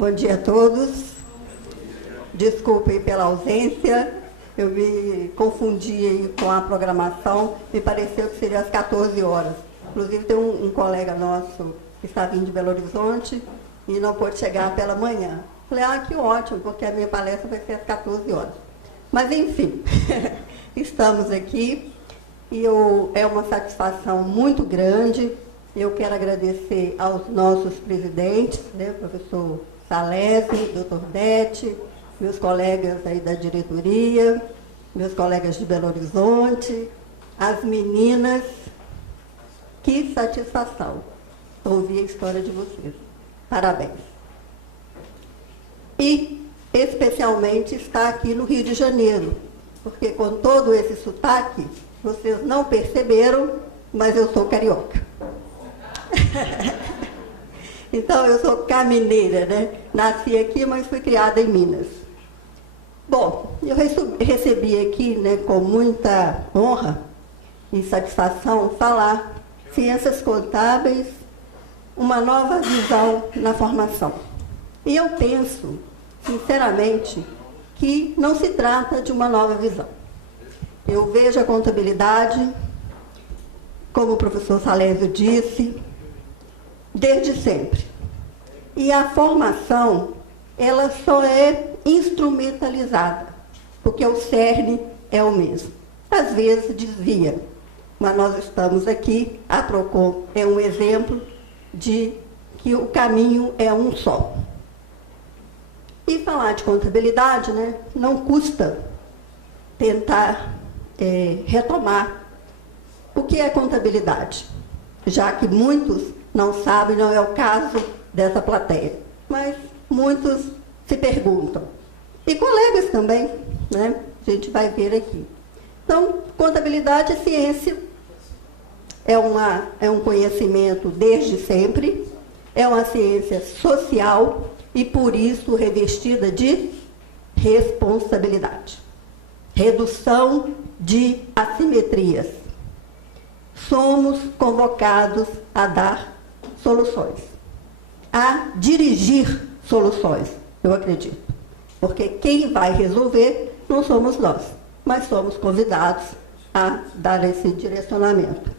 Bom dia a todos. Desculpem pela ausência, eu me confundi com a programação, me pareceu que seria às 14 horas. Inclusive tem um colega nosso que está vindo de Belo Horizonte e não pôde chegar pela manhã. Falei, que ótimo, porque a minha palestra vai ser às 14 horas. Mas enfim, estamos aqui e é uma satisfação muito grande. Eu quero agradecer aos nossos presidentes, né, professor Salesi, doutor Dete, meus colegas aí da diretoria, meus colegas de Belo Horizonte, as meninas. Que satisfação ouvir a história de vocês. Parabéns. E, especialmente, está aqui no Rio de Janeiro, porque com todo esse sotaque, vocês não perceberam, mas eu sou carioca. Então, eu sou camineira, né? Nasci aqui, mas fui criada em Minas. Bom, eu recebi aqui, né, com muita honra e satisfação, falar Ciências Contábeis, uma nova visão na formação. E eu penso, sinceramente, que não se trata de uma nova visão. Eu vejo a contabilidade, como o professor Salésio disse, desde sempre. E a formação, ela só é instrumentalizada, porque o cerne é o mesmo. Às vezes desvia, mas nós estamos aqui, a Procon é um exemplo de que o caminho é um só. E falar de contabilidade, né, não custa tentar retomar o que é contabilidade, já que muitos não sabem, não é o caso dessa plateia, mas muitos se perguntam. E colegas também, né, a gente vai ver aqui. Então, contabilidade é ciência, é um conhecimento desde sempre, é uma ciência social e, por isso, revestida de responsabilidade. Redução de assimetrias. Somos convocados a dar soluções, a dirigir soluções, eu acredito. Porque quem vai resolver não somos nós, mas somos convidados a dar esse direcionamento.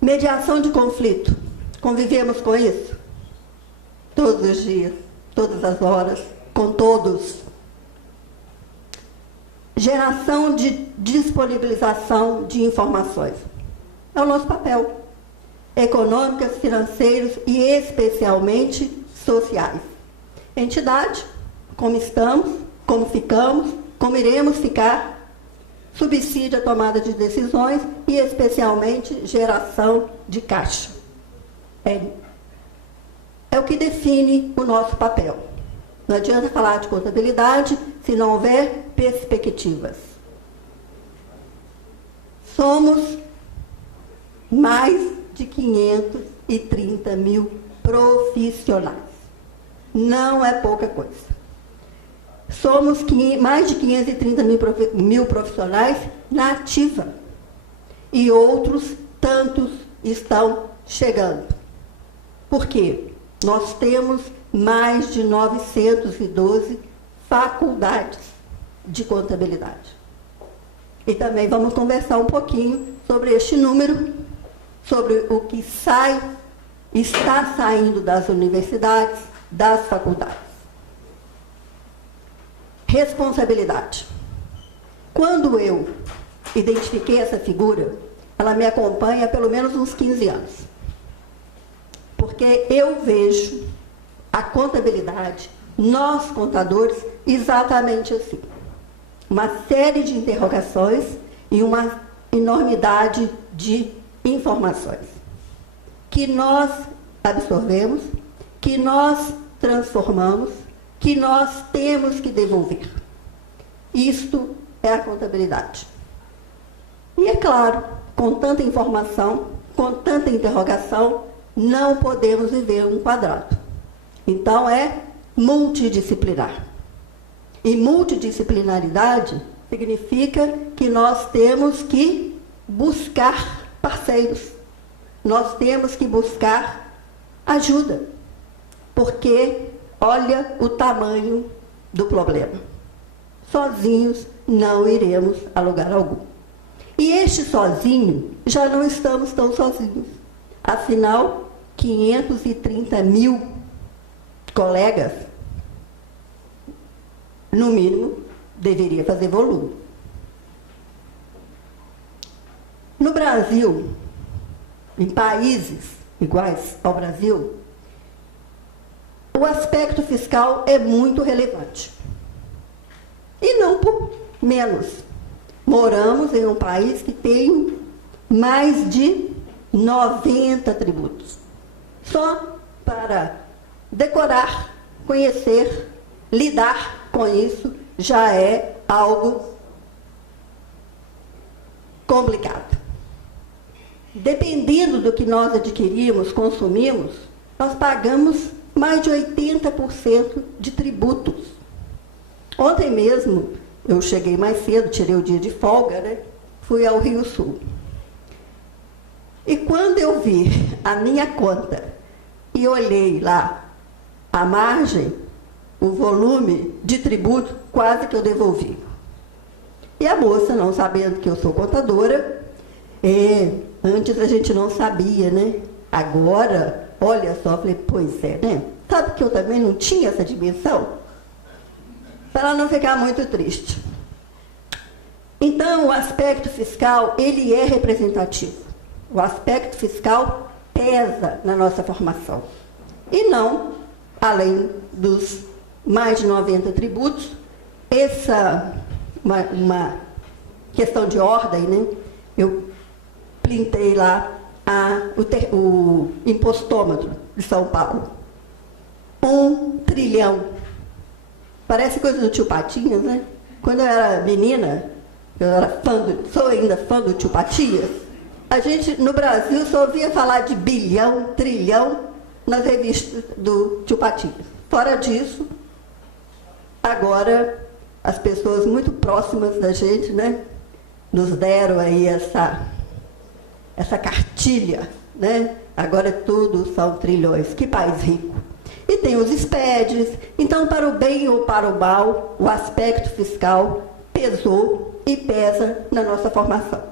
Mediação de conflito. Convivemos com isso? Todos os dias, todas as horas, com todos. Geração de disponibilização de informações. É o nosso papel. Econômicas, financeiros e especialmente sociais. Entidade, como estamos, como ficamos, como iremos ficar, subsídio à tomada de decisões e especialmente geração de caixa. É o que define o nosso papel. Não adianta falar de contabilidade se não houver perspectivas. Somos mais de 530 mil profissionais. Não é pouca coisa. Somos mais de 530 mil profissionais na ativa. E outros tantos estão chegando. Por quê? Nós temos mais de 912 faculdades de contabilidade. E também vamos conversar um pouquinho sobre este número, sobre o que está saindo das universidades, das faculdades. Responsabilidade. Quando eu identifiquei essa figura, ela me acompanha há pelo menos uns 15 anos. Porque eu vejo a contabilidade, nós contadores, exatamente assim. Uma série de interrogações e uma enormidade de informações que nós absorvemos, que nós transformamos, que nós temos que devolver. Isto é a contabilidade. E é claro, com tanta informação, com tanta interrogação, não podemos viver um quadrado. Então é multidisciplinar. E multidisciplinaridade significa que nós temos que buscar parceiros. Nós temos que buscar ajuda. Porque olha o tamanho do problema. Sozinhos não iremos a lugar algum. E este sozinho, já não estamos tão sozinhos. Afinal, 530 mil colegas, no mínimo, deveria fazer volume. No Brasil, em países iguais ao Brasil, o aspecto fiscal é muito relevante. E não por menos. Moramos em um país que tem mais de 90 tributos. Só para decorar, conhecer, lidar com isso já é algo complicado. Dependendo do que nós adquirimos, consumimos, nós pagamos mais de 80% de tributos. Ontem mesmo, eu cheguei mais cedo, tirei o dia de folga, né? Fui ao Rio Sul. E quando eu vi a minha conta e olhei lá a margem, o volume de tributo, quase que eu devolvi. E a moça, não sabendo que eu sou contadora, antes a gente não sabia, né? Agora, olha só, falei, pois é, né? Sabe que eu também não tinha essa dimensão? Para ela não ficar muito triste. Então, o aspecto fiscal, ele é representativo. O aspecto fiscal pesa na nossa formação. E não, além dos mais de 90 tributos, essa, uma questão de ordem, né? Eu printei lá o impostômetro de São Paulo. 1 trilhão. Parece coisa do tio Patinhas, né? Quando eu era menina, eu era sou ainda fã do tio Patinhas, a gente, no Brasil, só ouvia falar de bilhão, trilhão, nas revistas do tio Patinhas. Fora disso, agora, as pessoas muito próximas da gente, né, nos deram aí essa cartilha, né? Agora tudo são trilhões. Que país rico. E tem os SPEDs. Então, para o bem ou para o mal, o aspecto fiscal pesou e pesa na nossa formação.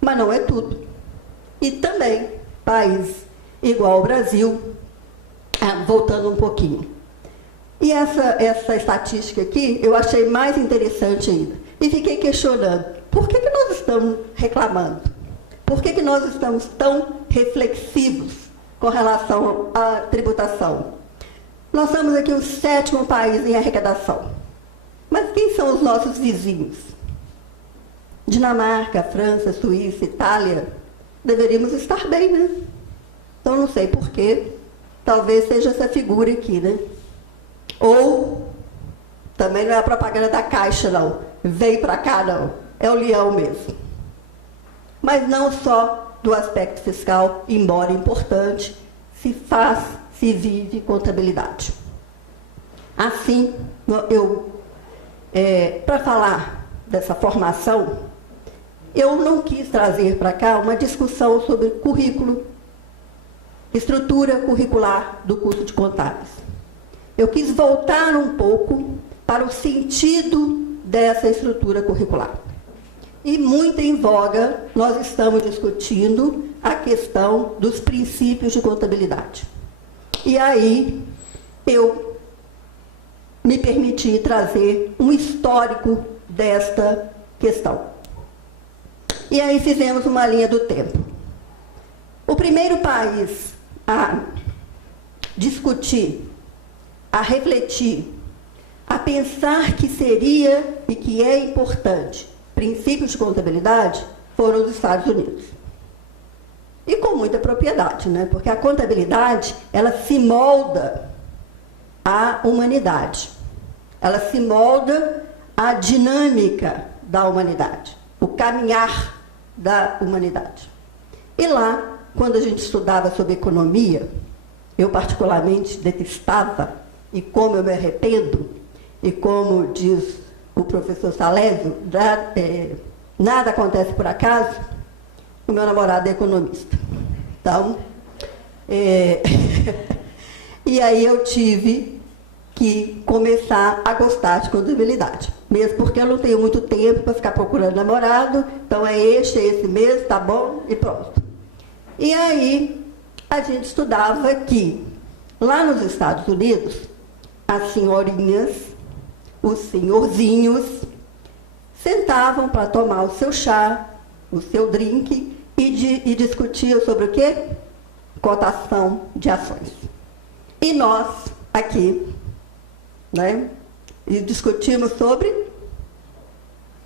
Mas não é tudo. E também, país igual ao Brasil, voltando um pouquinho. E essa estatística aqui, eu achei mais interessante ainda. E fiquei questionando, por que nós estamos reclamando? Por que nós estamos tão reflexivos com relação à tributação? Nós somos aqui o 7º país em arrecadação. Mas quem são os nossos vizinhos? Dinamarca, França, Suíça, Itália. Deveríamos estar bem, né? Então, não sei por quê. Talvez seja essa figura aqui, né? Ou, também não é a propaganda da Caixa, não. Vem para cá, não. É o leão mesmo. Mas não só do aspecto fiscal, embora importante, se vive contabilidade. Assim, para falar dessa formação, eu não quis trazer para cá uma discussão sobre currículo, estrutura curricular do curso de contábeis. Eu quis voltar um pouco para o sentido dessa estrutura curricular. E muito em voga, nós estamos discutindo a questão dos princípios de contabilidade. E aí, eu me permiti trazer um histórico desta questão. E aí fizemos uma linha do tempo. O primeiro país a discutir, a refletir, a pensar que seria e que é importante princípios de contabilidade foram os Estados Unidos. E com muita propriedade, né? Porque a contabilidade, ela se molda à humanidade. Ela se molda à dinâmica da humanidade, o caminhar da humanidade. E lá, quando a gente estudava sobre economia, eu particularmente detestava, e como eu me arrependo, e como diz o professor Salésio, nada acontece por acaso, o meu namorado é economista. Então, e aí eu tive que começar a gostar de contabilidade. Mesmo porque eu não tenho muito tempo para ficar procurando namorado, então é esse mesmo, tá bom, e pronto. E aí, a gente estudava que, lá nos Estados Unidos, as senhorinhas, os senhorzinhos, sentavam para tomar o seu chá, o seu drink, e discutiam sobre o quê? Cotação de ações. E nós, aqui, né, e discutimos sobre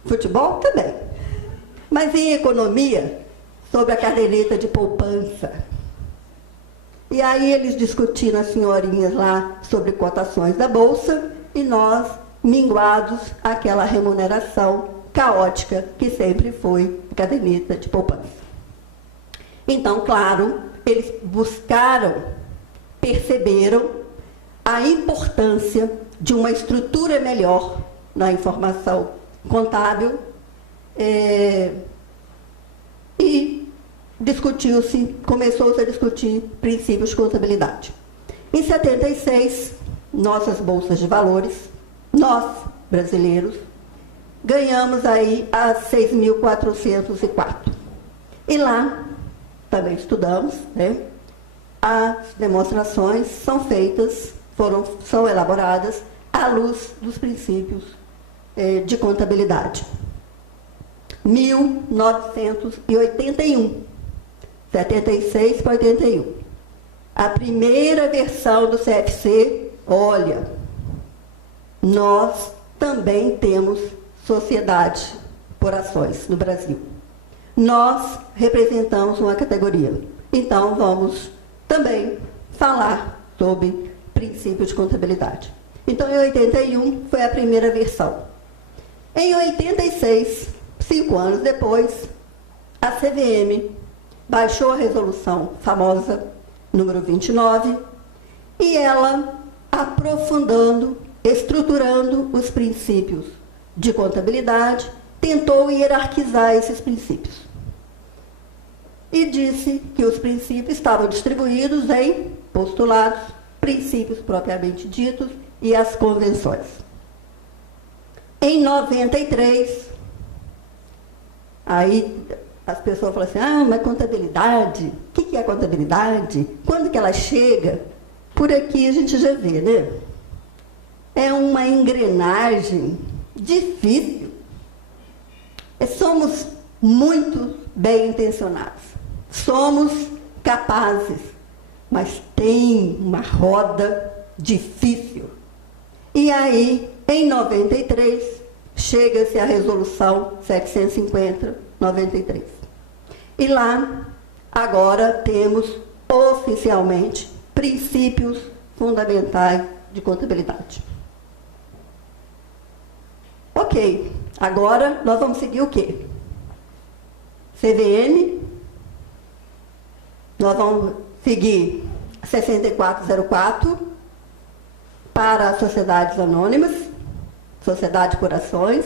futebol também. Mas em economia, sobre a caderneta de poupança. E aí eles discutiram, as senhorinhas lá, sobre cotações da Bolsa, e nós, minguados àquela remuneração caótica que sempre foi a caderneta de poupança. Então, claro, eles buscaram, perceberam a importância de uma estrutura melhor na informação contábil, e começou-se a discutir princípios de contabilidade. Em 76, nossas bolsas de valores, nós, brasileiros, ganhamos aí a 6.404. E lá, também estudamos, né? As demonstrações são feitas, são elaboradas à luz dos princípios de contabilidade. 1981, 76 para 81. A primeira versão do CFC, olha, nós também temos sociedade por ações no Brasil. Nós representamos uma categoria. Então, vamos também falar sobre princípio de contabilidade. Então, em 81 foi a primeira versão. Em 86, 5 anos depois, a CVM baixou a resolução famosa, número 29, e ela, aprofundando, estruturando os princípios de contabilidade, tentou hierarquizar esses princípios. E disse que os princípios estavam distribuídos em postulados, princípios propriamente ditos e as convenções. Em 93, aí as pessoas falam assim, mas contabilidade, o que é contabilidade? Quando que ela chega? Por aqui a gente já vê, né? É uma engrenagem difícil. Somos muito bem intencionados. Somos capazes, mas tem uma roda difícil. E aí, em 93, chega-se a resolução 750/93. E lá, agora, temos oficialmente princípios fundamentais de contabilidade. Ok, agora nós vamos seguir o quê? CVM, nós vamos seguir 6404 para as sociedades anônimas, sociedade por ações,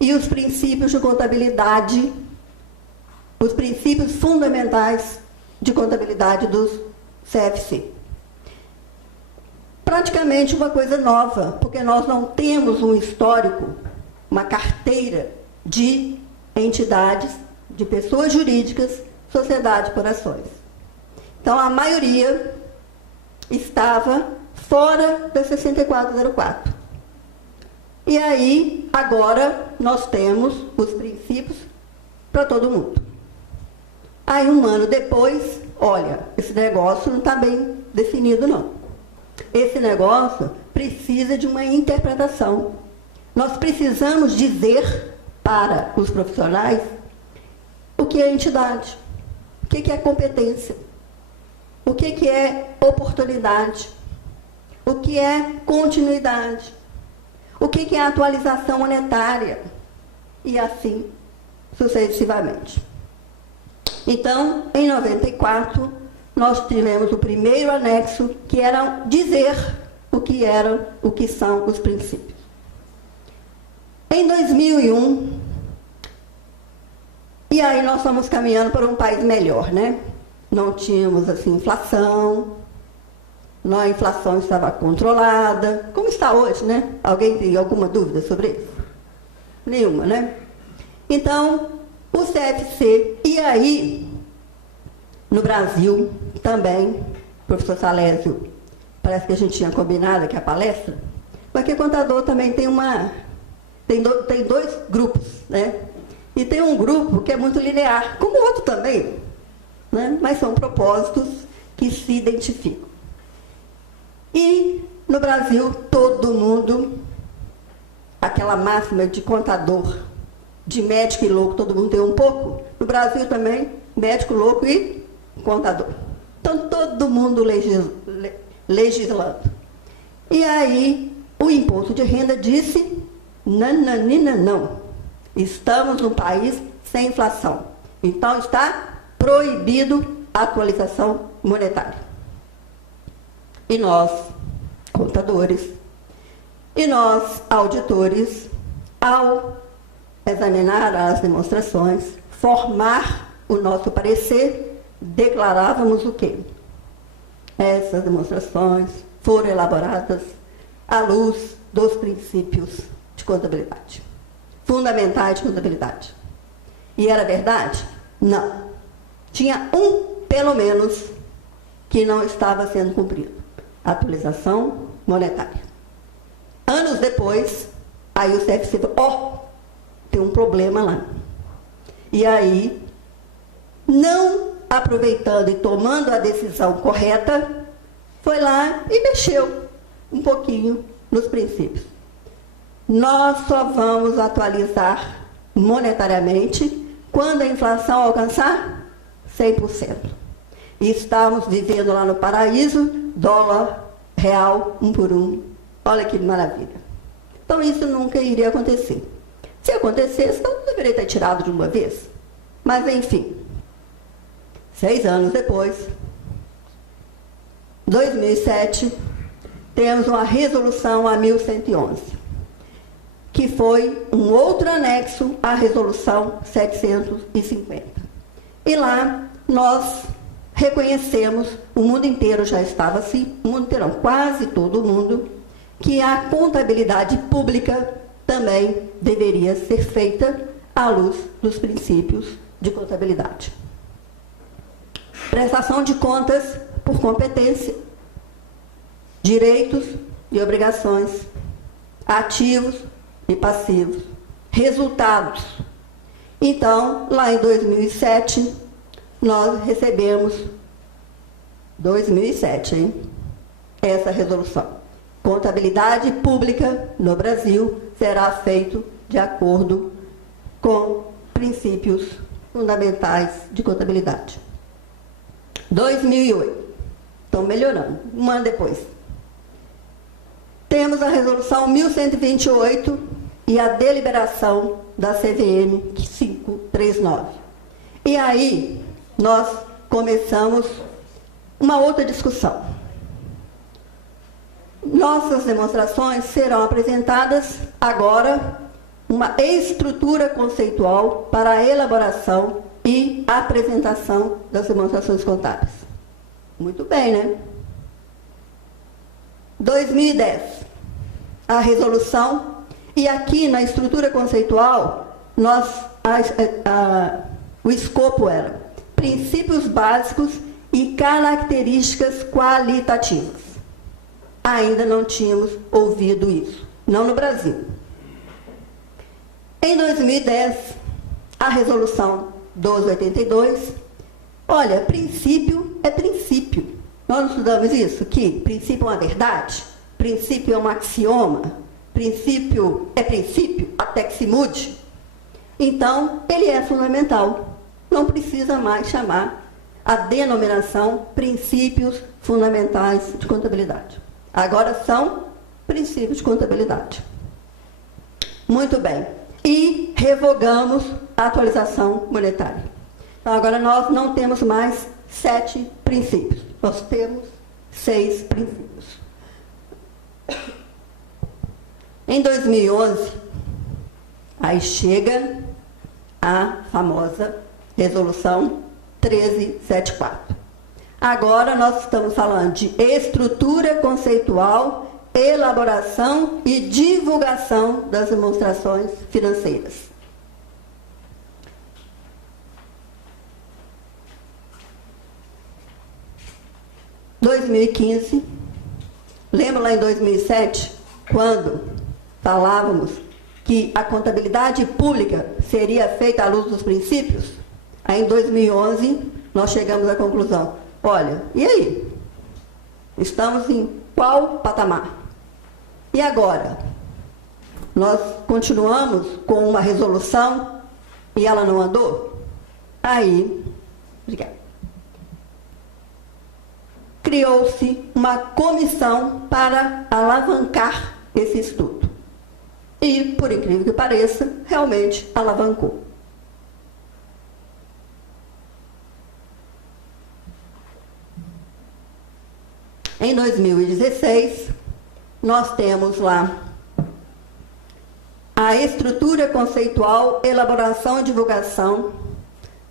e os princípios de contabilidade, os princípios fundamentais de contabilidade dos CFC. Praticamente uma coisa nova, porque nós não temos um histórico, uma carteira de entidades, de pessoas jurídicas, sociedade por ações. Então, a maioria estava fora da 6404. E aí, agora, nós temos os princípios para todo mundo. Aí, um ano depois, olha, esse negócio não está bem definido, não. Esse negócio precisa de uma interpretação. Nós precisamos dizer para os profissionais o que é entidade, o que é competência, o que é oportunidade, o que é continuidade, o que é atualização monetária, e assim sucessivamente. Então, em 94, nós tivemos o primeiro anexo, que era dizer o que são os princípios. Em 2001, e aí nós estamos caminhando para um país melhor, né? Não tínhamos, assim, inflação, a inflação estava controlada, como está hoje, né? Alguém tem alguma dúvida sobre isso? Nenhuma, né? Então, o CFC, e aí, no Brasil, também, professor Salésio, parece que a gente tinha combinado aqui a palestra, porque contador também tem dois grupos, né? E tem um grupo que é muito linear, como o outro também, né? Mas são propósitos que se identificam. E no Brasil, todo mundo, aquela máxima de contador, de médico e louco, todo mundo tem um pouco. No Brasil também, médico, louco e contador. Então, todo mundo legislando. E aí, o imposto de renda disse, nananina, não. Estamos num país sem inflação. Então, está proibido a atualização monetária. E nós, contadores, e nós, auditores, ao examinar as demonstrações, formar o nosso parecer, declarávamos o quê? Essas demonstrações foram elaboradas à luz dos princípios de contabilidade, fundamentais de contabilidade. E era verdade? Não. Tinha pelo menos, que não estava sendo cumprido. Atualização monetária. Anos depois, aí o CFC falou, tem um problema lá. E aí, não aproveitando e tomando a decisão correta, foi lá e mexeu um pouquinho nos princípios. Nós só vamos atualizar monetariamente quando a inflação alcançar 100%. E estamos vivendo lá no paraíso, dólar, real, 1 por 1. Olha que maravilha. Então isso nunca iria acontecer. Se acontecesse, então deveria ter tirado de uma vez. Mas enfim, 6 anos depois, 2007, temos uma resolução a 1111, que foi um outro anexo à resolução 750. E lá nós reconhecemos, o mundo inteiro já estava assim, o mundo inteiro, quase todo mundo, que a contabilidade pública também deveria ser feita à luz dos princípios de contabilidade. Prestação de contas por competência, direitos e obrigações, ativos e passivos, resultados. Então, lá em 2007, nós recebemos, 2007, hein? Essa resolução. Contabilidade pública no Brasil será feito de acordo com princípios fundamentais de contabilidade. 2008, estão melhorando, um ano depois. Temos a resolução 1128 e a deliberação da CVM 539. E aí, nós começamos uma outra discussão. Nossas demonstrações serão apresentadas agora uma estrutura conceitual para a elaboração e apresentação das demonstrações contábeis. Muito bem, né? 2010, a resolução, e aqui na estrutura conceitual, o escopo era princípios básicos e características qualitativas. Ainda não tínhamos ouvido isso, não no Brasil. Em 2010, a resolução 1282, olha, princípio é princípio. Nós não estudamos isso, que princípio é uma verdade, princípio é um axioma, princípio é princípio, até que se mude. Então, ele é fundamental. Não precisa mais chamar a denominação princípios fundamentais de contabilidade. Agora são princípios de contabilidade. Muito bem. E revogamos a atualização monetária. Então, agora nós não temos mais 7 princípios. Nós temos 6 princípios. Em 2011, aí chega a famosa resolução 1374. Agora nós estamos falando de estrutura conceitual, elaboração e divulgação das demonstrações financeiras. Em 2015, lembra lá em 2007, quando falávamos que a contabilidade pública seria feita à luz dos princípios? Aí em 2011, nós chegamos à conclusão, olha, e aí? Estamos em qual patamar? E agora? Nós continuamos com uma resolução e ela não andou? Aí, obrigada. Criou-se uma comissão para alavancar esse estudo. E, por incrível que pareça, realmente alavancou. Em 2016, nós temos lá a estrutura conceitual, elaboração e divulgação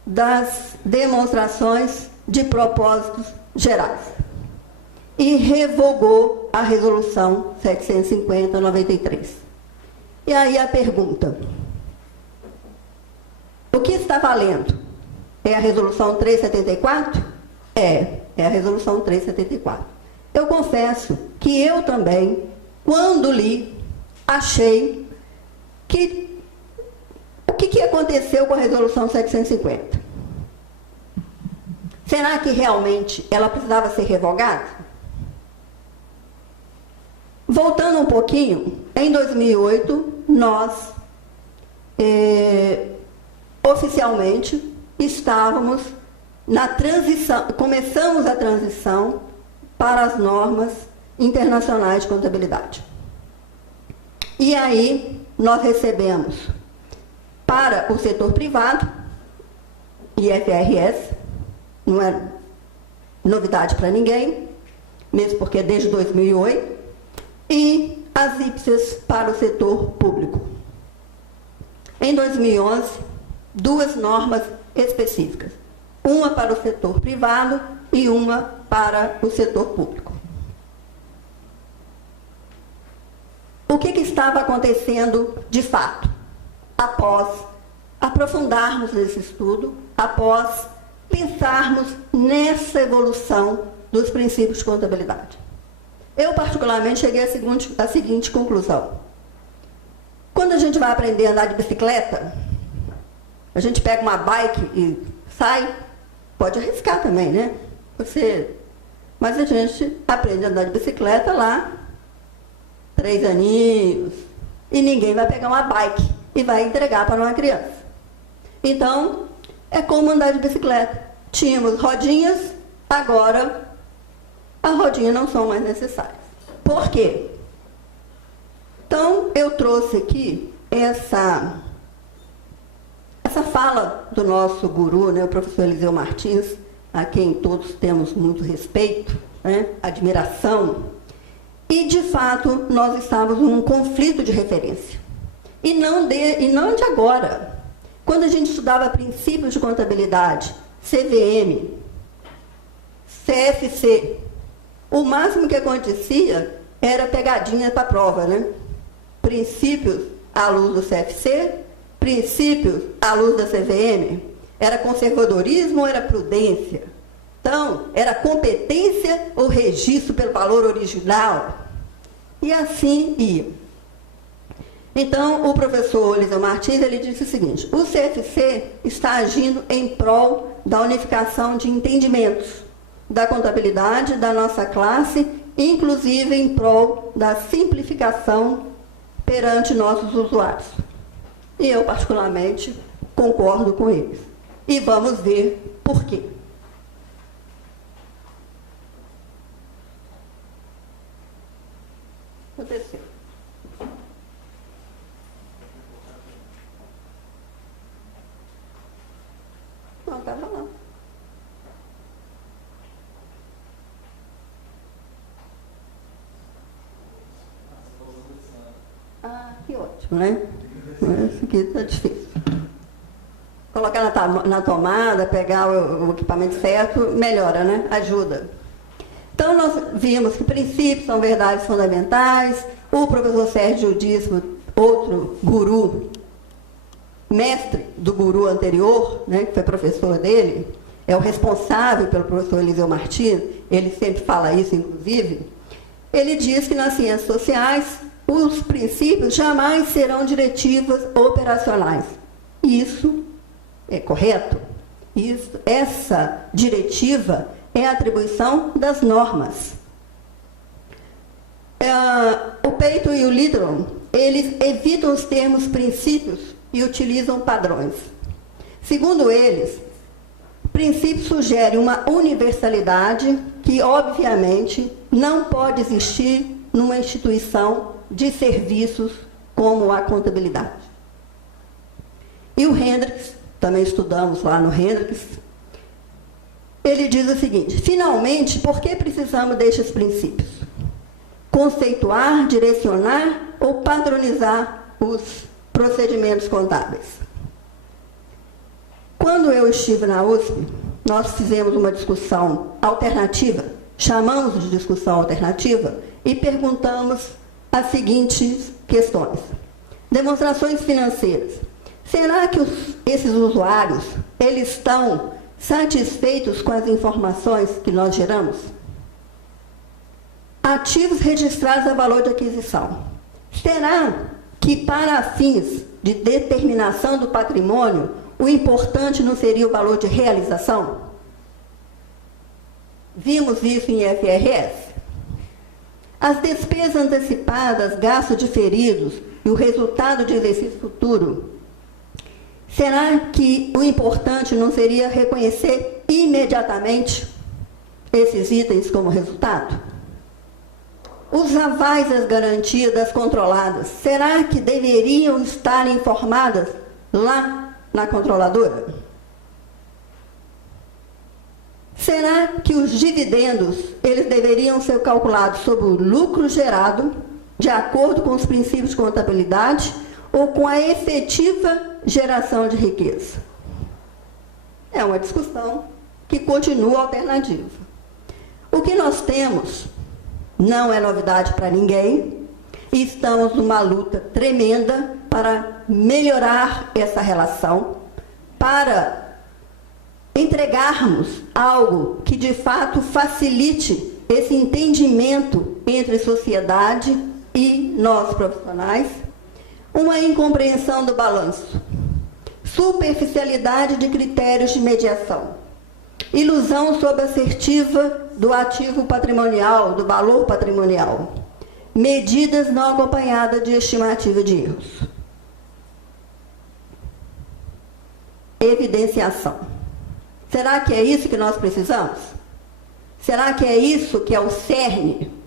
das demonstrações de propósitos gerais. E revogou a resolução 750/93. E aí a pergunta, o que está valendo? É a resolução 374? É a resolução 374. Eu confesso que eu também, quando li, achei que o que aconteceu com a resolução 750? Será que realmente ela precisava ser revogada? Voltando um pouquinho, em 2008, nós oficialmente estávamos na transição, começamos a transição para as normas internacionais de contabilidade. E aí nós recebemos para o setor privado, IFRS, não é novidade para ninguém, mesmo porque desde 2008, e as IPSAs para o setor público. Em 2011, duas normas específicas, uma para o setor privado e uma para o setor público. O que estava acontecendo de fato, após aprofundarmos nesse estudo, após pensarmos nessa evolução dos princípios de contabilidade? Eu, particularmente, cheguei à seguinte conclusão. Quando a gente vai aprender a andar de bicicleta, a gente pega uma bike e sai, pode arriscar também, né? Mas a gente aprende a andar de bicicleta lá, 3 aninhos, e ninguém vai pegar uma bike e vai entregar para uma criança. Então, é como andar de bicicleta. Tínhamos rodinhas, agora as rodinhas não são mais necessárias. Por quê? Então, eu trouxe aqui essa fala do nosso guru, né, o professor Eliseu Martins, a quem todos temos muito respeito, né, admiração, e, de fato, nós estávamos num conflito de referência. E não de agora. Quando a gente estudava princípios de contabilidade, CVM, CFC, o máximo que acontecia era pegadinha para a prova, né? Princípios à luz do CFC, princípios à luz da CVM. Era conservadorismo ou era prudência? Então, era competência ou registro pelo valor original? E assim ia. Então, o professor Eliseu Martins, ele disse o seguinte: o CFC está agindo em prol da unificação de entendimentos da contabilidade da nossa classe, inclusive em prol da simplificação perante nossos usuários. E eu, particularmente, concordo com eles. E vamos ver por quê. Aconteceu. Não, estava lá. Ah, que ótimo, né? Esse aqui está difícil. colocar na tomada, pegar o equipamento certo, melhora, né? Ajuda. Então, nós vimos que princípios são verdades fundamentais. O professor Sérgio Dízimo, outro guru, mestre do guru anterior, né, que foi professor dele, é o responsável pelo professor Eliseu Martins, ele sempre fala isso, inclusive. Ele diz que nas ciências sociais, os princípios jamais serão diretivas operacionais. Isso é correto? Essa diretiva é a atribuição das normas. O Peyton e o Lidron, eles evitam os termos princípios e utilizam padrões. Segundo eles, princípio sugere uma universalidade que, obviamente, não pode existir numa instituição de serviços como a contabilidade. E o Hendricks, também estudamos lá no Hendricks, ele diz o seguinte: finalmente, por que precisamos destes princípios? Conceituar, direcionar ou padronizar os procedimentos contábeis. Quando eu estive na USP, nós fizemos uma discussão alternativa, chamamos de discussão alternativa e perguntamos as seguintes questões. Demonstrações financeiras. Será que esses usuários, eles estão satisfeitos com as informações que nós geramos? Ativos registrados a valor de aquisição. Será que para fins de determinação do patrimônio, o importante não seria o valor de realização? Vimos isso em IFRS. As despesas antecipadas, gastos diferidos e o resultado de exercício futuro. Será que o importante não seria reconhecer imediatamente esses itens como resultado? Os avais das garantias das controladas, será que deveriam estar informadas lá na controladora? Será que os dividendos, eles deveriam ser calculados sobre o lucro gerado, de acordo com os princípios de contabilidade, ou com a efetiva geração de riqueza? É uma discussão que continua alternativa. O que nós temos não é novidade para ninguém, e estamos numa luta tremenda para melhorar essa relação, para entregarmos algo que de fato facilite esse entendimento entre sociedade e nós profissionais. Uma incompreensão do balanço, superficialidade de critérios de mediação, ilusão sobre a assertiva do ativo patrimonial, do valor patrimonial, medidas não acompanhadas de estimativa de erros. Evidenciação. Será que é isso que nós precisamos? Será que é isso que é o cerne?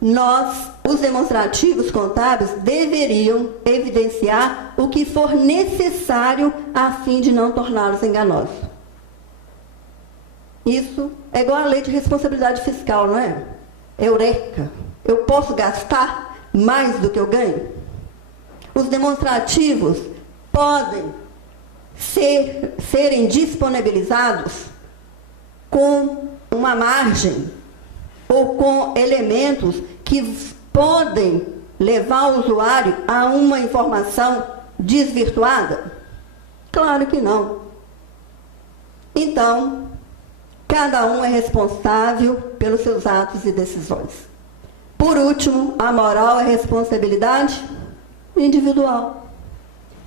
Nós, os demonstrativos contábeis, deveriam evidenciar o que for necessário a fim de não torná-los enganosos. Isso é igual a lei de responsabilidade fiscal, não é? Eureka! Eu posso gastar mais do que eu ganho? Os demonstrativos podem serem disponibilizados com uma margem ou com elementos que podem levar o usuário a uma informação desvirtuada? Claro que não. Então, cada um é responsável pelos seus atos e decisões. Por último, a moral é responsabilidade individual.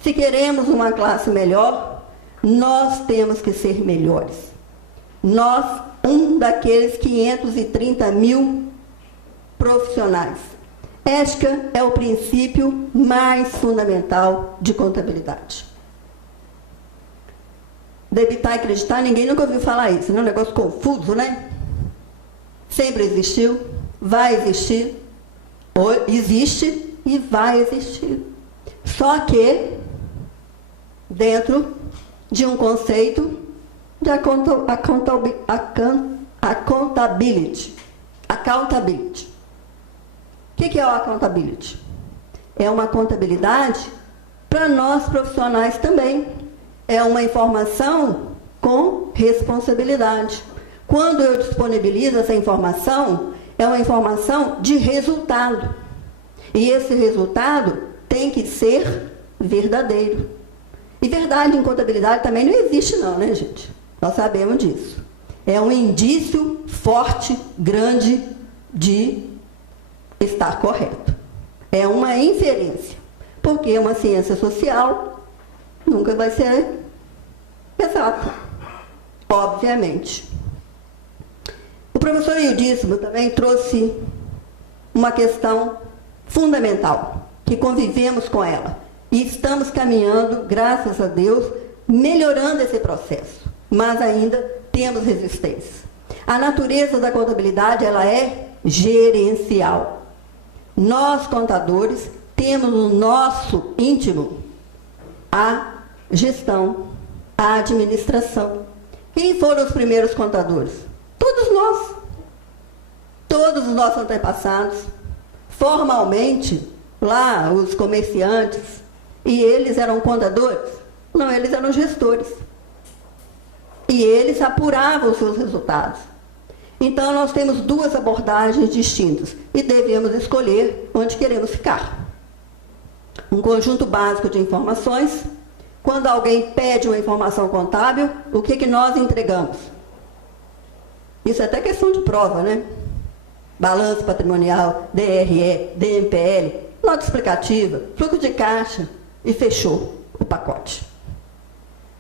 Se queremos uma classe melhor, nós temos que ser melhores. Nós, um daqueles 530 mil profissionais. Ética é o princípio mais fundamental de contabilidade. Debitar e acreditar, ninguém nunca ouviu falar isso, não é um negócio confuso, né? Sempre existiu, vai existir, existe e vai existir. Só que dentro de um conceito de accountability. O que é o accountability? É uma contabilidade para nós profissionais também. é uma informação com responsabilidade. Quando eu disponibilizo essa informação, é uma informação de resultado. E esse resultado tem que ser verdadeiro. E verdade em contabilidade também não existe não, né, gente? Nós sabemos disso. É um indício forte, grande, de estar correto. É uma inferência. Porque uma ciência social nunca vai ser exata, obviamente. O professor Ildíssimo também trouxe uma questão fundamental, que convivemos com ela. E estamos caminhando, graças a Deus, melhorando esse processo. Mas ainda temos resistência. A natureza da contabilidade, ela é gerencial. Nós, contadores, temos no nosso íntimo a gestão, a administração. Quem foram os primeiros contadores? Todos nós. Todos os nossos antepassados. Formalmente, lá, os comerciantes, e eles eram contadores? Não, eles eram gestores. E eles apuravam os seus resultados. Então, nós temos duas abordagens distintas e devemos escolher onde queremos ficar. Um conjunto básico de informações. Quando alguém pede uma informação contábil, o que nós entregamos? Isso é até questão de prova, né? Balanço patrimonial, DRE, DMPL, nota explicativa, fluxo de caixa e fechou o pacote.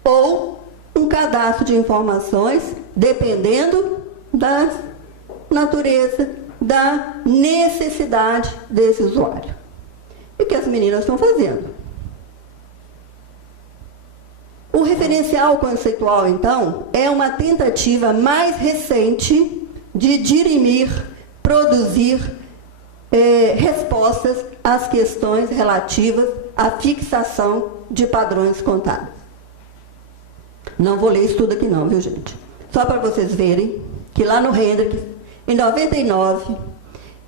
Ou um cadastro de informações, dependendo da natureza, da necessidade desse usuário. E o que as meninas estão fazendo? O referencial conceitual, então, é uma tentativa mais recente de dirimir, produzir respostas às questões relativas à fixação de padrões contábeis. Não vou ler isso tudo aqui não, viu, gente? Só para vocês verem que lá no Hendrix, em 99,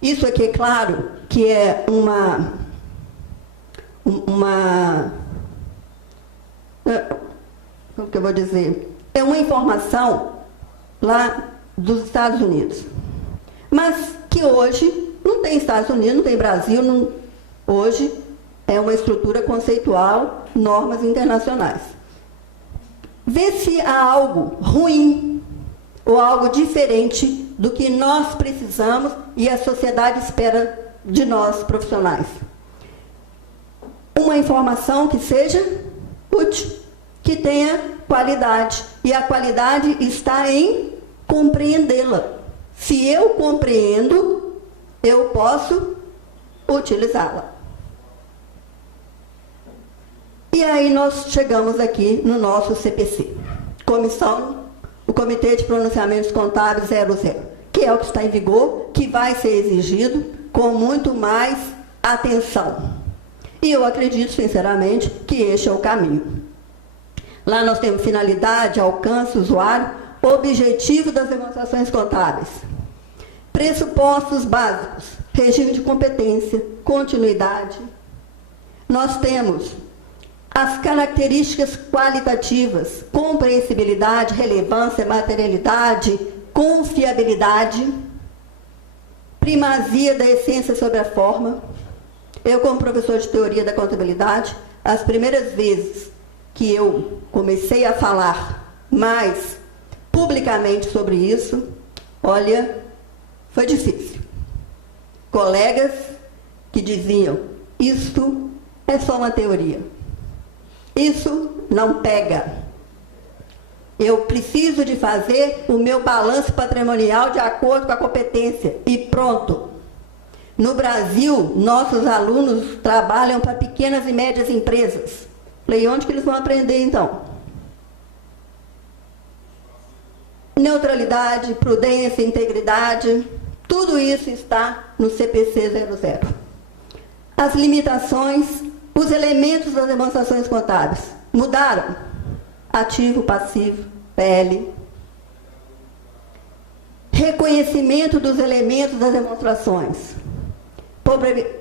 isso aqui é claro que é como que eu vou dizer? É uma informação lá dos Estados Unidos. Mas que hoje não tem Estados Unidos, não tem Brasil, hoje é uma estrutura conceitual, normas internacionais. Vê se há algo ruim ou algo diferente do que nós precisamos e a sociedade espera de nós, profissionais. Uma informação que seja útil, que tenha qualidade. E a qualidade está em compreendê-la. Se eu compreendo, eu posso utilizá-la. E aí nós chegamos aqui no nosso CPC. O Comitê de Pronunciamentos Contábeis 00, que é o que está em vigor, que vai ser exigido com muito mais atenção. E eu acredito, sinceramente, que este é o caminho. Lá nós temos finalidade, alcance, usuário, objetivo das demonstrações contábeis. Pressupostos básicos, regime de competência, continuidade. Nós temos as características qualitativas, compreensibilidade, relevância, materialidade, confiabilidade, primazia da essência sobre a forma. Eu, como professor de teoria da contabilidade, as primeiras vezes que eu comecei a falar mais publicamente sobre isso, olha, foi difícil. Colegas que diziam, isto é só uma teoria. Isso não pega. Eu preciso de fazer o meu balanço patrimonial de acordo com a competência. E pronto. No Brasil, nossos alunos trabalham para pequenas e médias empresas. Falei, onde que eles vão aprender, então? Neutralidade, prudência, integridade, tudo isso está no CPC 00. As limitações, os elementos das demonstrações contábeis mudaram? Ativo, passivo, PL. Reconhecimento dos elementos das demonstrações.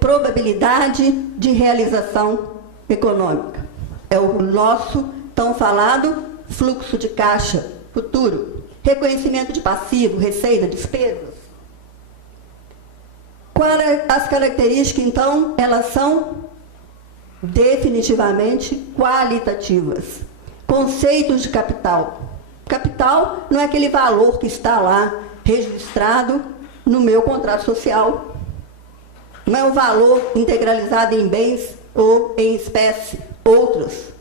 Probabilidade de realização econômica. É o nosso tão falado fluxo de caixa futuro, reconhecimento de passivo, receita, despesas. As características, então, elas são definitivamente qualitativas. Conceitos de capital. Capital não é aquele valor que está lá registrado no meu contrato social. Não é o valor integralizado em bens ou em espécie, outros.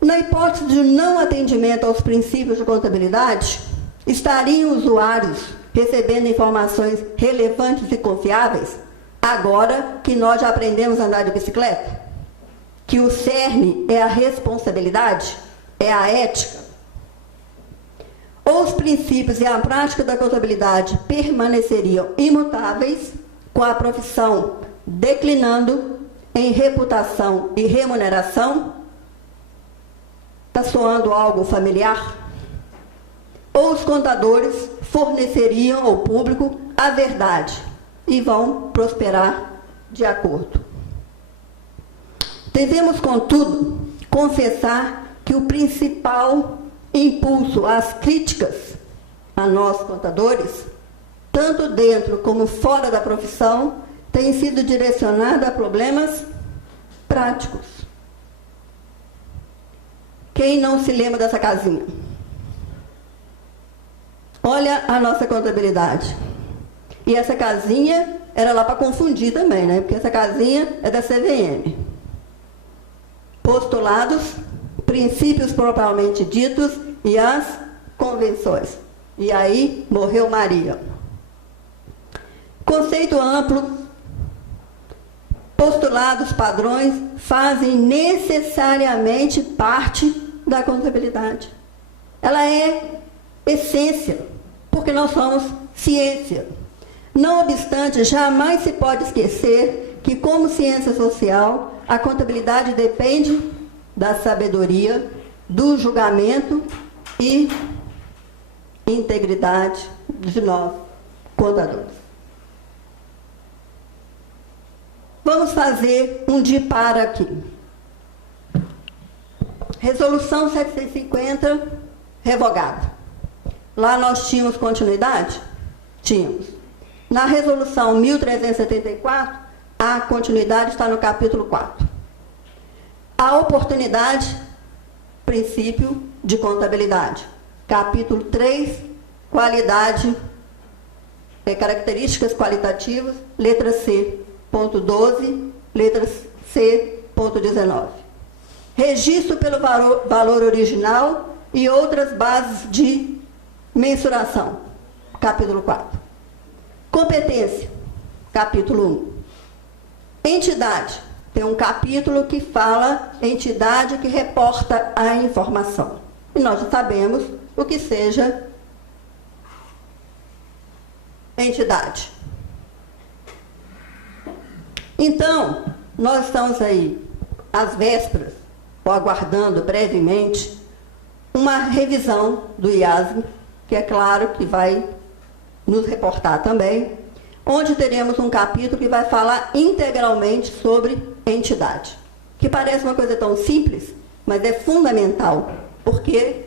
Na hipótese de não atendimento aos princípios de contabilidade, estariam usuários recebendo informações relevantes e confiáveis, agora que nós já aprendemos a andar de bicicleta? Que o cerne é a responsabilidade, é a ética? Ou os princípios e a prática da contabilidade permaneceriam imutáveis, com a profissão declinando em reputação e remuneração? Está soando algo familiar? Ou os contadores forneceriam ao público a verdade e vão prosperar de acordo? Devemos, contudo, confessar que o principal impulso às críticas a nós, contadores, tanto dentro como fora da profissão, tem sido direcionado a problemas práticos. Quem não se lembra dessa casinha? Olha a nossa contabilidade. E essa casinha era lá para confundir também, né? Porque essa casinha é da CVM. Postulados, princípios propriamente ditos e as convenções. E aí morreu Maria. Conceito amplo, postulados, padrões, fazem necessariamente parte da contabilidade. Ela é essência, porque nós somos ciência. Não obstante, jamais se pode esquecer que, como ciência social, a contabilidade depende da sabedoria, do julgamento e integridade de nós, contadores. Vamos fazer um de par aqui. Resolução 750, revogada. Lá nós tínhamos continuidade? Tínhamos. Na resolução 1374, a continuidade está no capítulo 4. A oportunidade, princípio de contabilidade. Capítulo 3, qualidade, características qualitativas, letra C, ponto 12, letra C, ponto 19. Registro pelo valor original e outras bases de mensuração, capítulo 4. Competência, capítulo 1. Entidade, tem um capítulo que fala entidade que reporta a informação. E nós já sabemos o que seja entidade. Então, nós estamos aí, às vésperas, ou aguardando brevemente, uma revisão do IASM, que é claro que vai nos reportar também, onde teremos um capítulo que vai falar integralmente sobre entidade. Que parece uma coisa tão simples, mas é fundamental, porque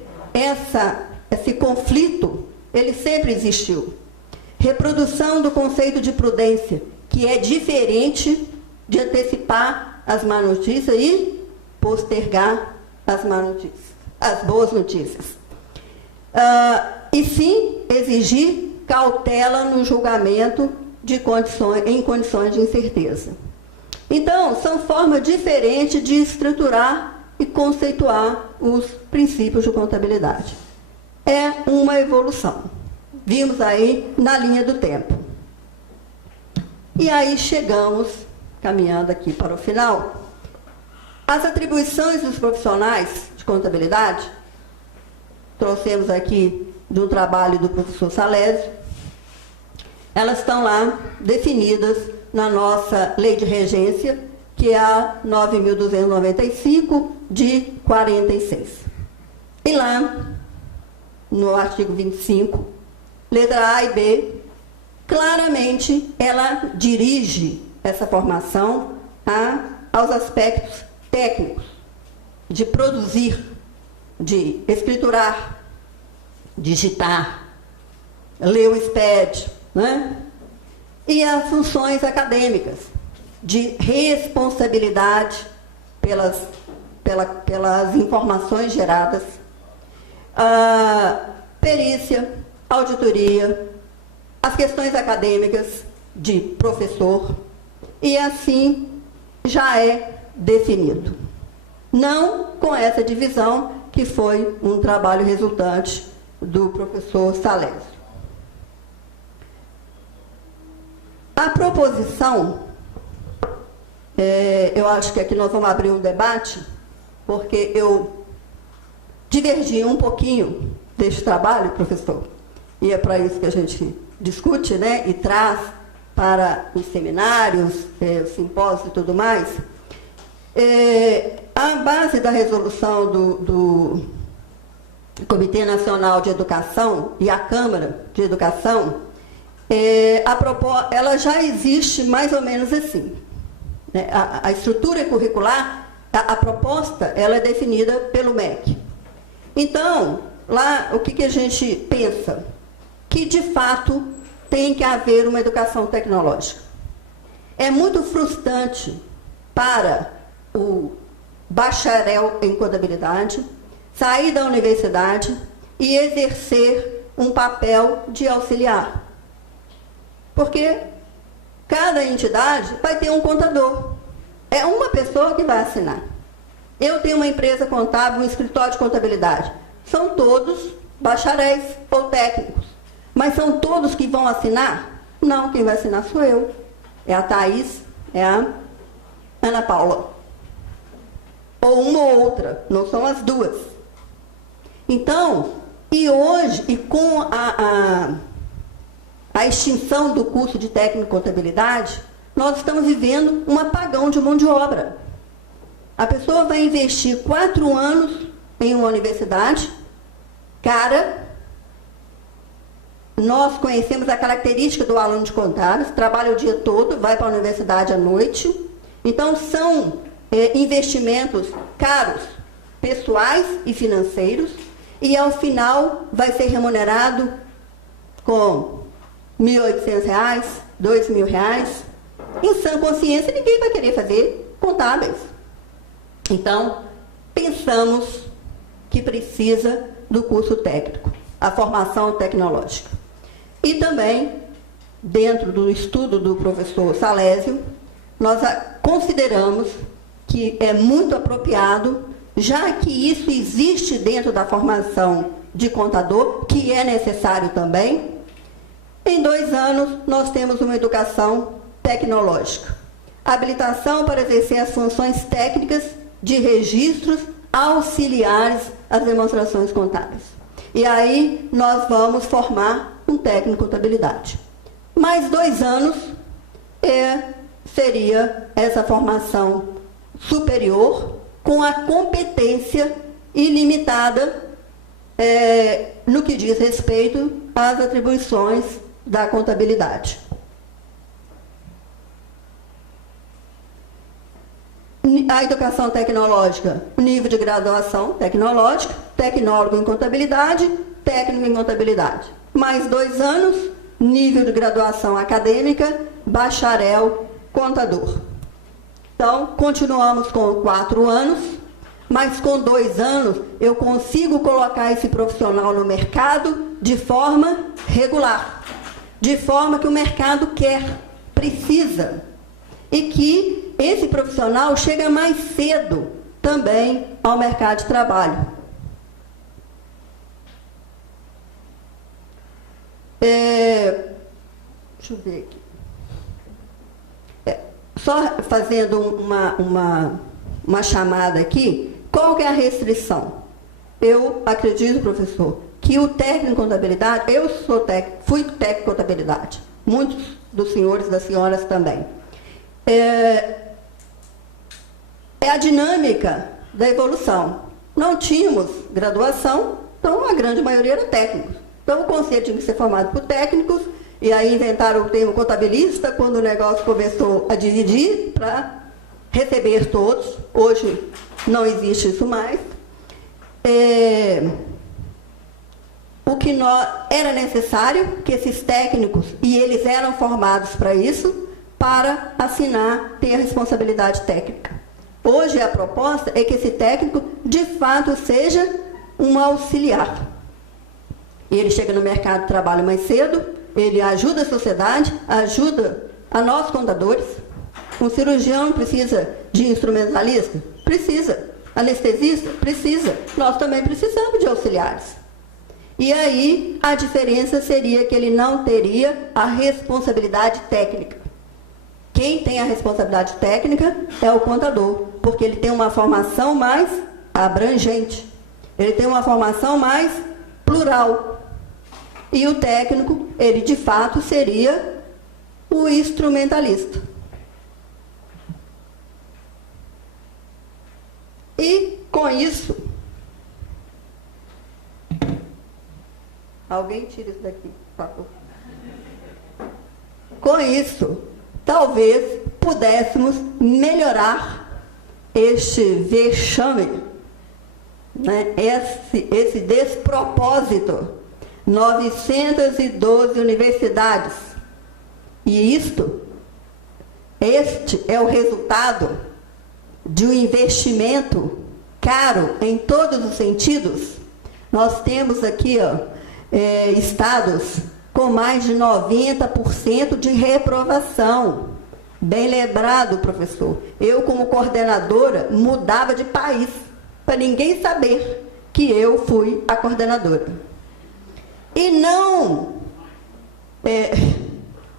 esse conflito, ele sempre existiu. Reprodução do conceito de prudência, que é diferente de antecipar as más notícias e postergar as más notícias, as boas notícias. E sim, exigir cautela no julgamento em condições de incerteza. Então, são formas diferentes de estruturar e conceituar os princípios de contabilidade. É uma evolução. Vimos aí na linha do tempo. E aí chegamos, caminhando aqui para o final, as atribuições dos profissionais de contabilidade, trouxemos aqui de um trabalho do professor Salésio, elas estão lá definidas na nossa lei de regência, que é a 9.295 de 46. E lá, no artigo 25, letra A e B, claramente ela dirige essa formação aos aspectos técnicos de produzir, de escriturar, digitar, ler o SPED, né? E as funções acadêmicas, de responsabilidade pelas informações geradas, perícia, auditoria, as questões acadêmicas de professor, e assim já é definido. Não com essa divisão, que foi um trabalho resultante do professor Salésio. A proposição, eu acho que aqui nós vamos abrir um debate, porque eu divergi um pouquinho deste trabalho, professor, e é para isso que a gente discute, né, e traz para os seminários, os simpósios e tudo mais. A base da resolução do Comitê Nacional de Educação e a Câmara de Educação, ela já existe mais ou menos assim. Né? A estrutura curricular, a proposta, ela é definida pelo MEC. Então, lá, o que a gente pensa? Que, de fato, tem que haver uma educação tecnológica. É muito frustrante para o bacharel em contabilidade sair da universidade e exercer um papel de auxiliar. Porque cada entidade vai ter um contador. É uma pessoa que vai assinar. Eu tenho uma empresa contábil, um escritório de contabilidade. São todos bacharéis ou técnicos. Mas são todos que vão assinar? Não, quem vai assinar sou eu. É a Thaís, é a Ana Paula. Ou uma ou outra, não são as duas. Então, e hoje, e com a extinção do curso de técnico em contabilidade, nós estamos vivendo um apagão de mão de obra. A pessoa vai investir 4 anos em uma universidade, cara. Nós conhecemos a característica do aluno de contábeis, trabalha o dia todo, vai para a universidade à noite. Então, são investimentos caros, pessoais e financeiros, e ao final vai ser remunerado com R$ 1.800, R$ 2.000. Em sã consciência, ninguém vai querer fazer contábeis. Então, pensamos que precisa do curso técnico, a formação tecnológica. E também, dentro do estudo do professor Salésio, nós consideramos que é muito apropriado, já que isso existe dentro da formação de contador, que é necessário também. Em 2 anos, nós temos uma educação tecnológica. Habilitação para exercer as funções técnicas de registros auxiliares às demonstrações contábeis. E aí, nós vamos formar um técnico em contabilidade. Mais 2 anos seria essa formação superior com a competência ilimitada no que diz respeito às atribuições da contabilidade. A educação tecnológica, nível de graduação tecnológica, tecnólogo em contabilidade, técnico em contabilidade. Mais 2 anos, nível de graduação acadêmica, bacharel, contador. Então, continuamos com 4 anos, mas com 2 anos eu consigo colocar esse profissional no mercado de forma regular, de forma que o mercado quer, precisa, e que esse profissional chega mais cedo também ao mercado de trabalho. Deixa eu ver aqui. Só fazendo uma chamada aqui, qual que é a restrição? Eu acredito, professor, que o técnico em contabilidade, eu fui técnico em contabilidade, muitos dos senhores e das senhoras também. É a dinâmica da evolução. Não tínhamos graduação, então a grande maioria era técnicos. Então o conselho tinha que ser formado por técnicos, e aí inventaram o termo contabilista quando o negócio começou a dividir para receber todos, hoje não existe isso mais. O que era necessário que esses técnicos, e eles eram formados para isso, para assinar, ter a responsabilidade técnica. Hoje a proposta é que esse técnico, de fato, seja um auxiliar. E ele chega no mercado de trabalho mais cedo, ele ajuda a sociedade, ajuda a nós contadores. Um cirurgião precisa de instrumentalista? Precisa. Anestesista? Precisa. Nós também precisamos de auxiliares. E aí, a diferença seria que ele não teria a responsabilidade técnica. Quem tem a responsabilidade técnica é o contador, porque ele tem uma formação mais abrangente. Ele tem uma formação mais plural. E o técnico, ele de fato seria o instrumentalista. E com isso, alguém tira isso daqui, por favor. Com isso, talvez pudéssemos melhorar este vexame, né? esse despropósito. 912 universidades. E este é o resultado de um investimento caro em todos os sentidos. Nós temos aqui estados com mais de 90% de reprovação. Bem lembrado, professor. Eu, como coordenadora, mudava de país, para ninguém saber que eu fui a coordenadora. E não,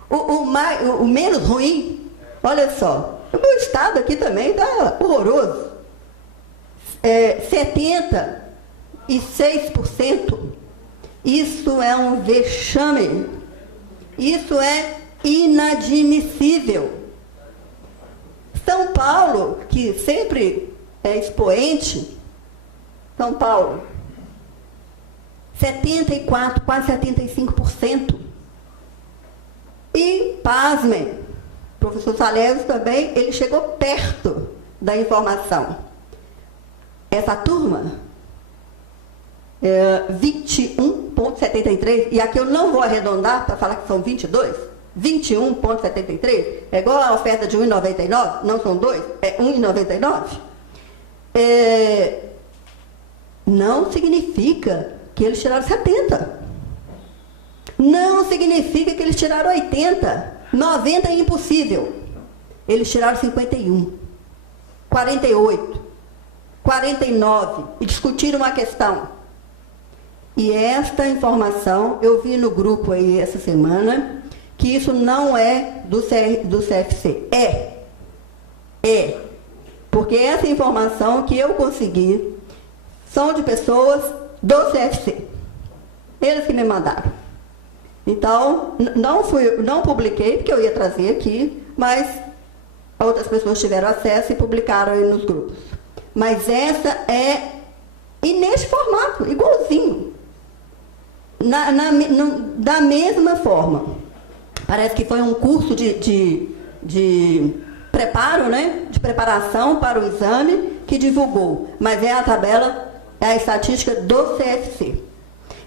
o menos ruim, olha só, o meu estado aqui também está horroroso. 76%, isso é um vexame, isso é inadmissível. São Paulo, que sempre é expoente, São Paulo, 74%, quase 75%. E, pasmem, o professor Salésio também, ele chegou perto da informação. Essa turma, 21,73, e aqui eu não vou arredondar para falar que são 22, 21,73, é igual a oferta de 1,99, não são 2, é 1,99. Não significa que eles tiraram 70. Não significa que eles tiraram 80. 90 é impossível. Eles tiraram 51, 48, 49 e discutiram uma questão. E esta informação, eu vi no grupo aí essa semana, que isso não é do CFC. É. Porque essa informação que eu consegui são de pessoas do CFC. Eles que me mandaram. Então, não publiquei, porque eu ia trazer aqui, mas outras pessoas tiveram acesso e publicaram aí nos grupos. Mas essa é, e neste formato, igualzinho. Da mesma forma. Parece que foi um curso de preparo, né? De preparação para o exame que divulgou. Mas é a tabela, é a estatística do CFC.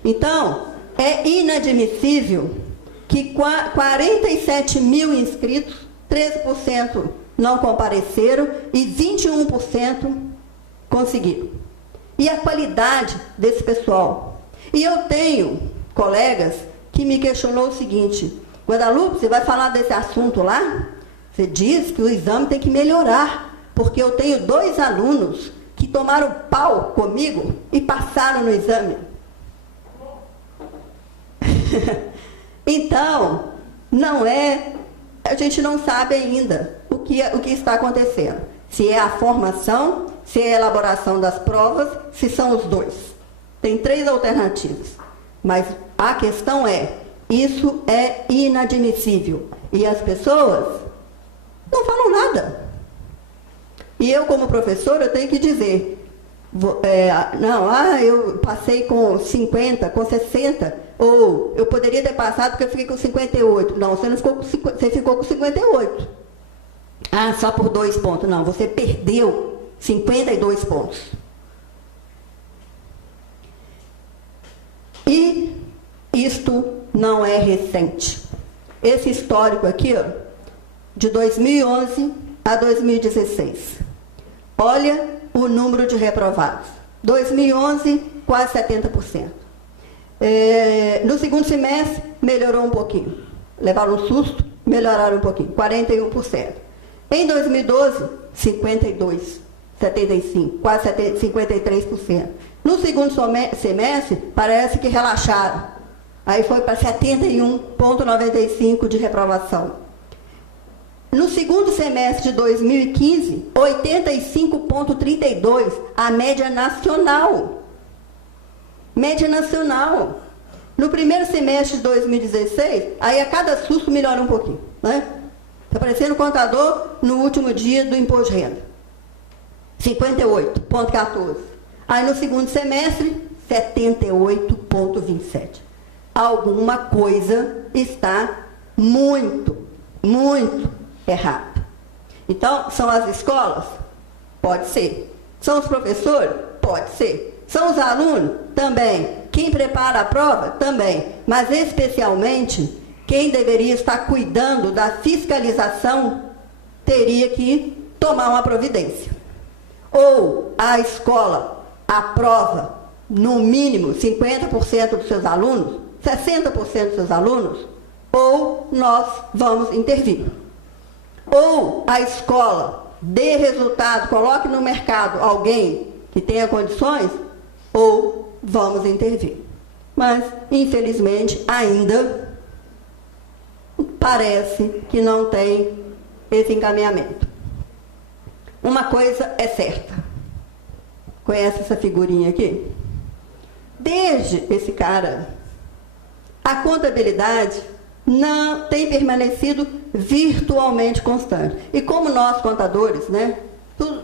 Então, é inadmissível que 47 mil inscritos, 13% não compareceram e 21% conseguiram. E a qualidade desse pessoal? E eu tenho colegas que me questionou o seguinte: Guadalupe, você vai falar desse assunto lá? Você diz que o exame tem que melhorar, porque eu tenho 2 alunos que tomaram pau comigo e passaram no exame. Então, a gente não sabe ainda o que está acontecendo. Se é a formação, se é a elaboração das provas, se são os dois. Tem 3 alternativas. Mas a questão é, isso é inadmissível. E as pessoas não falam nada. E eu, como professora, tenho que dizer, eu passei com 50, com 60, ou eu poderia ter passado porque eu fiquei com 58. Não, você não ficou com 50, você ficou com 58. Ah, só por 2 pontos. Não, você perdeu 52 pontos. E isto não é recente. Esse histórico aqui, ó, de 2011 a 2016. Olha o número de reprovados. 2011, quase 70%. No segundo semestre, melhorou um pouquinho. Levaram um susto, melhoraram um pouquinho, 41%. Em 2012, 52%, 75%, quase 53%. No segundo semestre, parece que relaxaram. Aí foi para 71,95% de reprovação. No segundo semestre de 2015, 85,32%, a média nacional. Média nacional. No primeiro semestre de 2016, aí a cada susto melhora um pouquinho, né? Está parecendo o contador no último dia do imposto de renda. 58,14%. Aí no segundo semestre, 78,27%. Alguma coisa está muito, muito errada. Então, são as escolas? Pode ser. São os professores? Pode ser. São os alunos? Também. Quem prepara a prova? Também. Mas, especialmente, quem deveria estar cuidando da fiscalização teria que tomar uma providência. Ou a escola aprova, no mínimo, 50% dos seus alunos, 60% dos seus alunos, ou nós vamos intervir. Ou a escola dê resultado, coloque no mercado alguém que tenha condições, ou vamos intervir. Mas, infelizmente, ainda parece que não tem esse encaminhamento. Uma coisa é certa. Conhece essa figurinha aqui? Desde esse cara, a contabilidade não tem permanecido virtualmente constante. E como nós, contadores, né,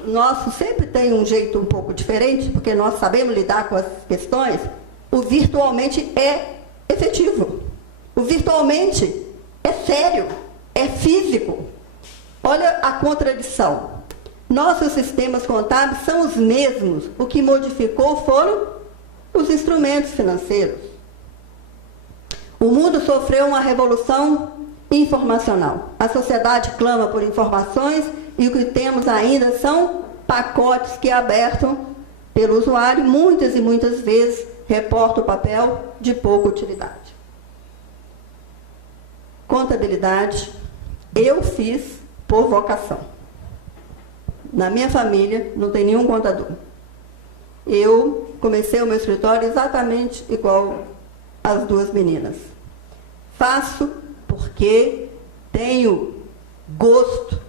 nosso sempre tem um jeito um pouco diferente, porque nós sabemos lidar com as questões, o virtualmente é efetivo. O virtualmente é sério, é físico. Olha a contradição. Nossos sistemas contábeis são os mesmos. O que modificou foram os instrumentos financeiros. O mundo sofreu uma revolução informacional. A sociedade clama por informações e o que temos ainda são pacotes que, abertos pelo usuário, muitas e muitas vezes reportam o papel de pouca utilidade. Contabilidade, eu fiz por vocação. Na minha família não tem nenhum contador. Eu comecei o meu escritório exatamente igual as duas meninas. Faço porque tenho gosto,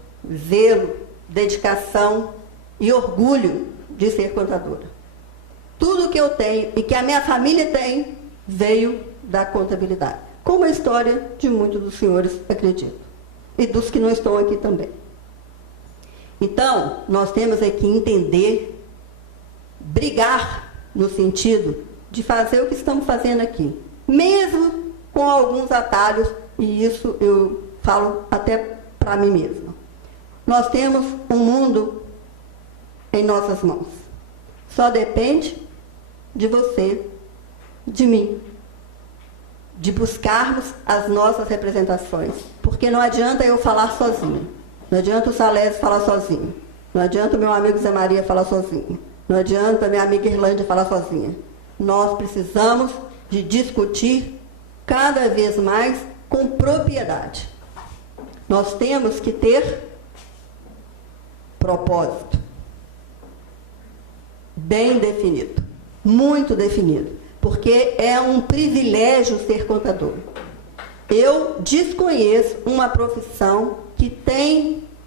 zelo, dedicação e orgulho de ser contadora. Tudo que eu tenho e que a minha família tem veio da contabilidade. Como a história de muitos dos senhores, acredito. E dos que não estão aqui também. Então, nós temos aqui que entender, brigar no sentido de fazer o que estamos fazendo aqui. Mesmo com alguns atalhos, e isso eu falo até para mim mesma. Nós temos um mundo em nossas mãos. Só depende de você, de mim, de buscarmos as nossas representações. Porque não adianta eu falar sozinho. Não adianta o Salésio falar sozinho. Não adianta o meu amigo Zé Maria falar sozinho. Não adianta a minha amiga Irlândia falar sozinha. Nós precisamos de discutir cada vez mais com propriedade. Nós temos que ter propósito bem definido, muito definido, porque é um privilégio ser contador. Eu desconheço uma profissão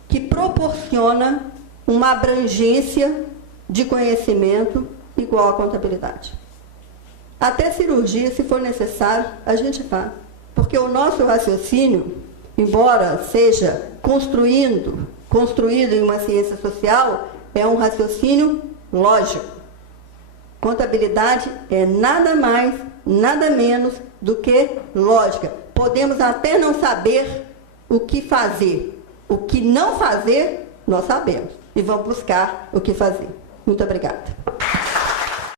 que proporciona uma abrangência de conhecimento igual à contabilidade. Até cirurgia, se for necessário, a gente faz. Porque o nosso raciocínio, embora seja construído em uma ciência social, é um raciocínio lógico. Contabilidade é nada mais, nada menos do que lógica. Podemos até não saber o que fazer, O que não fazer, nós sabemos. E vamos buscar o que fazer. Muito obrigada.